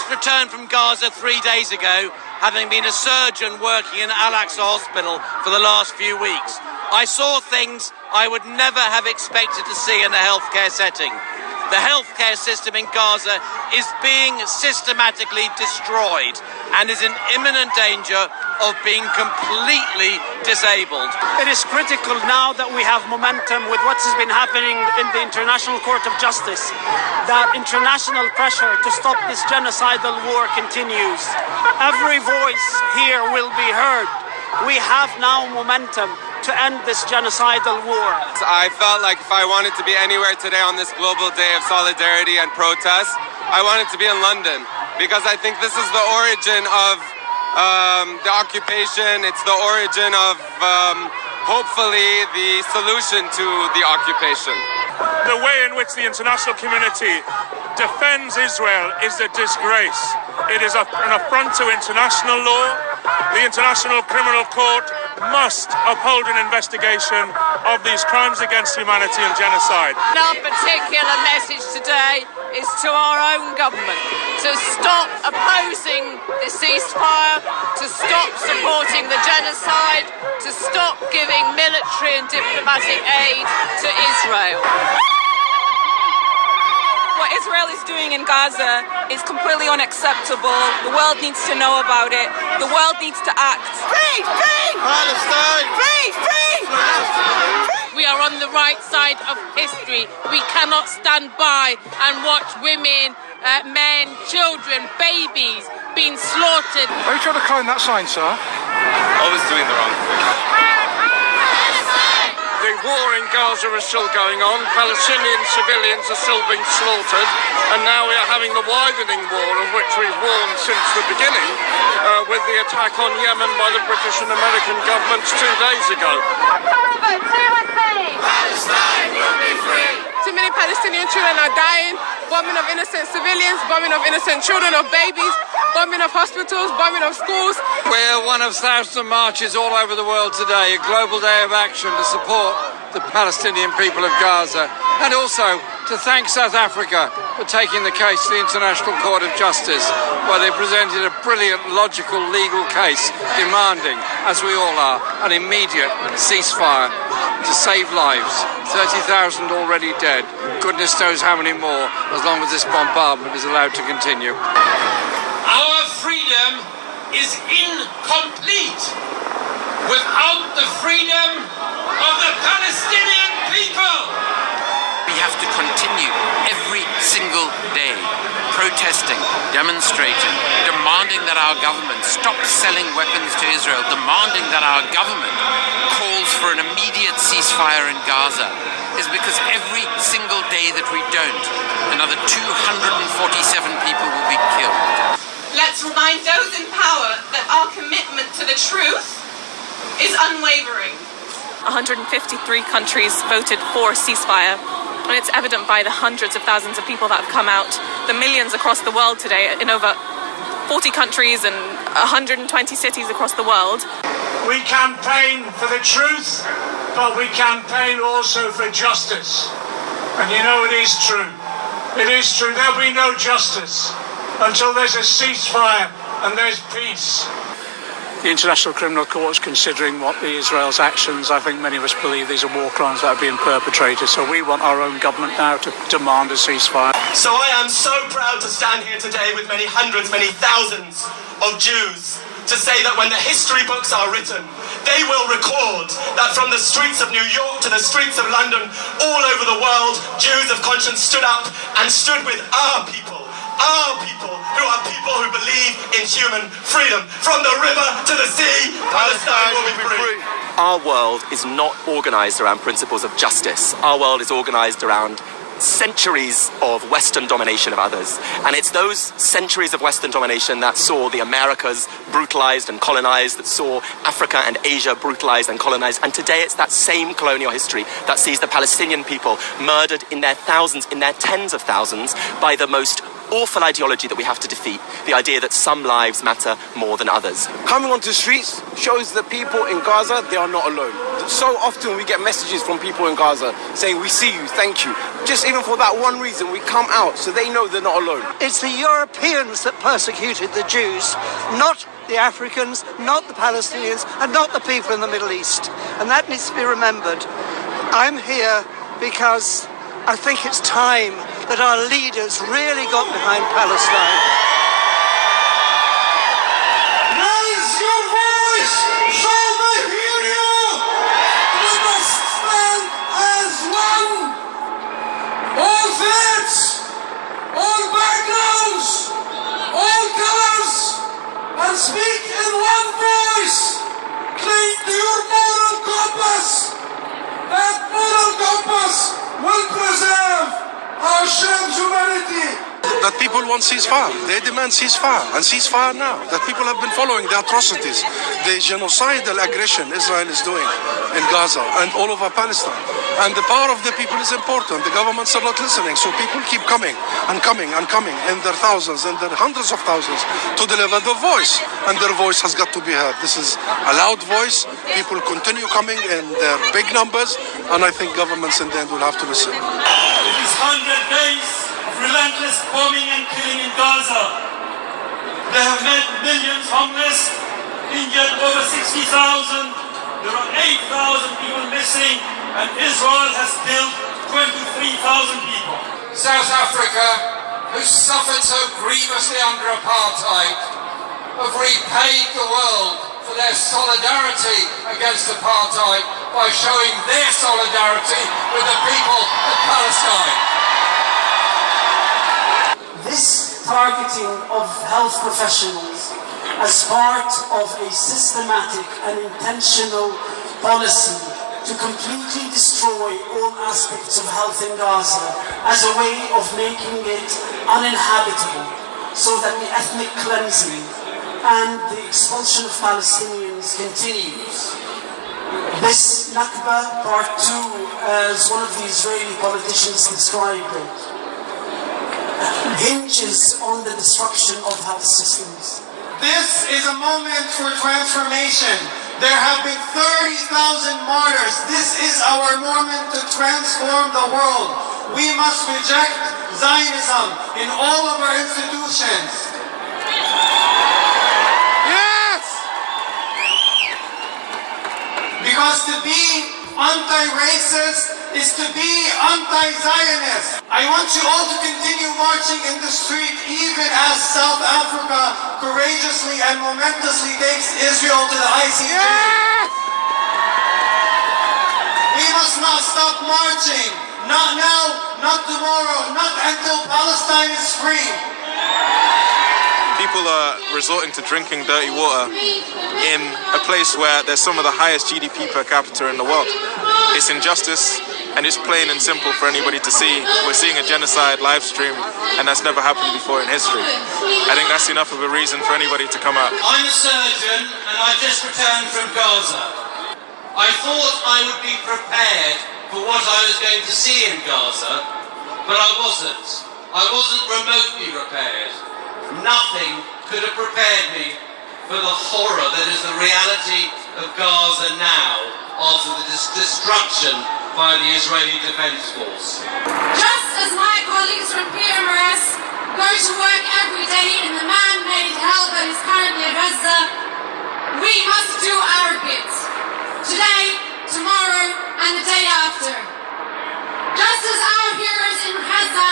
just returned from Gaza 3 days ago, having been a surgeon working in Al-Aqsa Hospital for the last few weeks. I saw things I would never have expected to see in a healthcare setting. The healthcare system in Gaza is being systematically destroyed and is in imminent danger of being completely disabled. It is critical now that we have momentum with what has been happening in the International Court of Justice, that international pressure to stop this genocidal war continues. Every voice here will be heard. We have now momentum to end this genocidal war. I felt like if I wanted to be anywhere today on this global day of solidarity and protest, I wanted to be in London, because I think this is the origin of the occupation. It's the origin of hopefully the solution to the occupation. The way in which the international community defends Israel is a disgrace. It is an affront to international law. The International Criminal Court must uphold an investigation of these crimes against humanity and genocide. Our particular message today is to our own government to stop opposing the ceasefire, to stop supporting the genocide, to stop giving military and diplomatic aid to Israel. What Israel is doing in Gaza is completely unacceptable. The world needs to know about it. The world needs to act. Free! Free! Palestine! Free! Free! We are on the right side of history. We cannot stand by and watch women, men, children, babies being slaughtered. Are you trying to climb that sign, sir? Always doing the wrong thing. The war in Gaza is still going on. Palestinian civilians are still being slaughtered, and now we are having the widening war of which we've warned since the beginning, with the attack on Yemen by the British and American governments 2 days ago. Palestine will be free. Too many Palestinian children are dying. Bombing of innocent civilians, bombing of innocent children, of babies, bombing of hospitals, bombing of schools. We're one of thousands of marches all over the world today, a global day of action to support the Palestinian people of Gaza, and also to thank South Africa for taking the case to the International Court of Justice, where they presented a brilliant, logical, legal case demanding, as we all are, an immediate ceasefire to save lives. 30,000 already dead. Goodness knows how many more, as long as this bombardment is allowed to continue. Our freedom is incomplete without the freedom of the Palestinian people. We have to continue every single day protesting, demonstrating, demanding that our government stop selling weapons to Israel, demanding that our government calls for an immediate ceasefire in Gaza, is because every single day that we don't, another 247 people will be killed. Let's remind those in power that our commitment to the truth is unwavering. 153 countries voted for ceasefire, and it's evident by the hundreds of thousands of people that have come out, the millions across the world today in over 40 countries and 120 cities across the world. We campaign for the truth, but we campaign also for justice. And you know, it is true. It is true. There'll be no justice until there's a ceasefire and there's peace. The International Criminal Court is considering what Israel's actions. I think many of us believe these are war crimes that are being perpetrated. So we want our own government now to demand a ceasefire. So I am so proud to stand here today with many hundreds, many thousands of Jews to say that when the history books are written, they will record that from the streets of New York to the streets of London, all over the world, Jews of conscience stood up and stood with our people who are people who believe in human freedom. From the river to the sea, Palestine will be free. Our world is not organised around principles of justice. Our world is organised around centuries of Western domination of others. And it's those centuries of Western domination that saw the Americas brutalized and colonized, that saw Africa and Asia brutalized and colonized. And today it's that same colonial history that sees the Palestinian people murdered in their thousands, in their tens of thousands, by the most awful ideology that we have to defeat, the idea that some lives matter more than others. Coming onto the streets shows the people in Gaza they are not alone. So often we get messages from people in Gaza saying, we see you, thank you. Just even for that one reason, we come out so they know they're not alone. It's the Europeans that persecuted the Jews, not the Africans, not the Palestinians, and not the people in the Middle East. And that needs to be remembered. I'm here because I think it's time that our leaders really got behind Palestine. Raise your voice so they hear you! We must stand as one! All faiths, all backgrounds, all colors, and speak in one voice! Cling to your moral compass! That moral compass will preserve our shared humanity! That people want ceasefire. They demand ceasefire, and ceasefire now. That people have been following the atrocities, the genocidal aggression Israel is doing in Gaza and all over Palestine. And the power of the people is important. The governments are not listening, so people keep coming and coming and coming in their thousands and their hundreds of thousands to deliver their voice. And their voice has got to be heard. This is a loud voice. People continue coming in their big numbers, and I think governments in the end will have to listen. It is 100 days of relentless bombing and killing in Gaza. They have made millions homeless, injured over 60,000. There are 8,000 people missing, and Israel has killed 23,000 people. South Africa, who suffered so grievously under apartheid, have repaid the world for their solidarity against apartheid by showing their solidarity with the people of Palestine. This targeting of health professionals as part of a systematic and intentional policy to completely destroy all aspects of health in Gaza as a way of making it uninhabitable, so that the ethnic cleansing and the expulsion of Palestinians continues. This Nakba Part 2, as one of the Israeli politicians described it, hinges on the destruction of health systems. This is a moment for transformation. There have been 30,000 martyrs. This is our moment to transform the world. We must reject Zionism in all of our institutions. Yes! Because to be anti-racist is to be anti-Zionist. I want you all to continue marching in the street even as South Africa courageously and momentously takes Israel to the ICJ. Yes! We must not stop marching. Not now, not tomorrow, not until Palestine is free. People are resorting to drinking dirty water in a place where there's some of the highest GDP per capita in the world. It's injustice, and it's plain and simple for anybody to see. We're seeing a genocide live stream, and that's never happened before in history. I think that's enough of a reason for anybody to come out. I'm a surgeon, and I just returned from Gaza. I thought I would be prepared for what I was going to see in Gaza, but I wasn't. I wasn't remotely prepared. Nothing could have prepared me for the horror that is the reality of Gaza now after the destruction by the Israeli Defense Force. Just as my colleagues from PMRS go to work every day in the man-made hell that is currently Gaza, we must do our bit. Today, tomorrow, and the day after. Just as our heroes in Gaza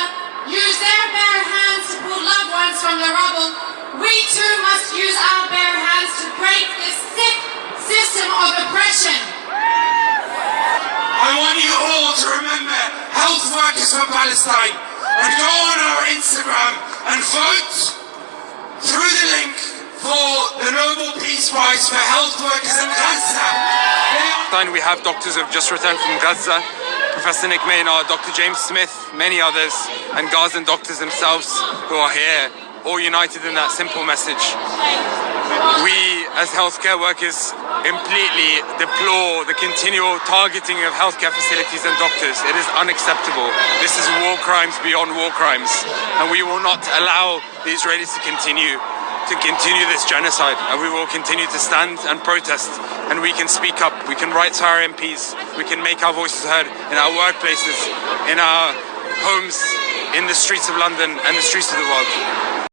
use their bare hands to pull loved ones from the rubble, we too must use our bare hands to break this sick system of oppression. I want you all to remember health workers for Palestine and go on our Instagram and vote through the link for the Nobel Peace Prize for health workers in Gaza. We have doctors who have just returned from Gaza, Professor Nick Maynard, Dr. James Smith, many others, and Gazan doctors themselves who are here, all united in that simple message. We, as healthcare workers, completely deplore the continual targeting of healthcare facilities and doctors. It is unacceptable. This is war crimes beyond war crimes, and we will not allow the Israelis to continue to continue this genocide, and we will continue to stand and protest, and we can speak up, we can write to our MPs, we can make our voices heard in our workplaces, in our homes, in the streets of London and the streets of the world.